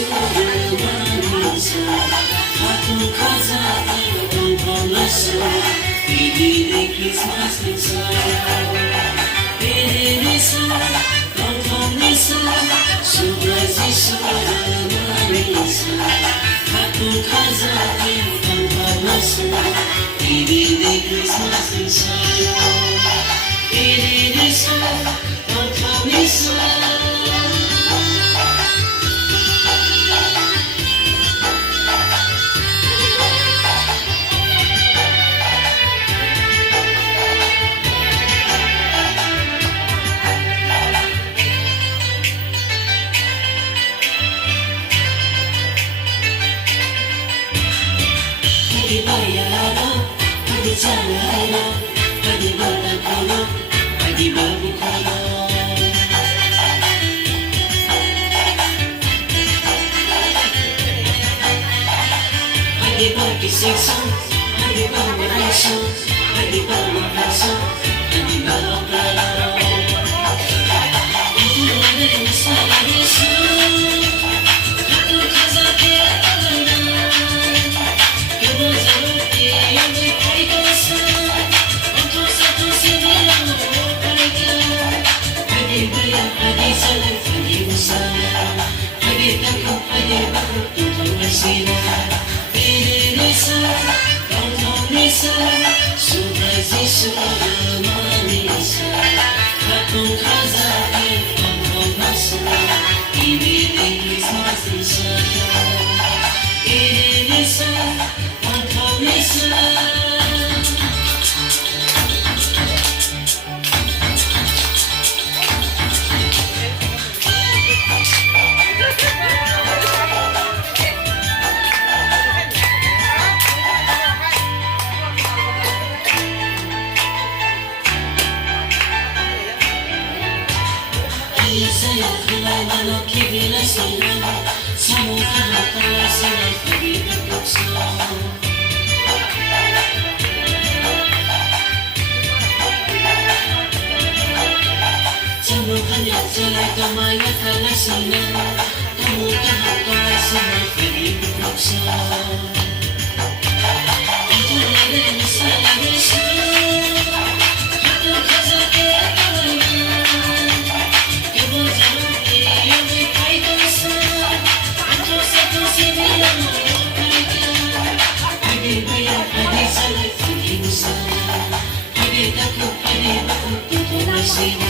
수많은서 가끔 가자니 깜깜했어 이들의 크리스마스 행사야 이들이서 깜깜했어 수많은 수많은서 가끔 가자니 깜깜했어 이들의 크리스마스 행사야 이들이서 깜깜했어 Pagi bayar, pagi cahaya, pagi berlaku, pagi berbuka. Pagi berkisah, pagi bermerasa, pagi bermerasa, pagi berlaku. Itu ada yang salah disini. Saya kenal malu kibina sila, semua kalau sila pergi berkuksa. Jamu hanya jalan kamaya kalau sila, kamu kalau sila pergi berkuksa. Itu ada masalah besar. Pagi takut, pagi takut, tutup mesin.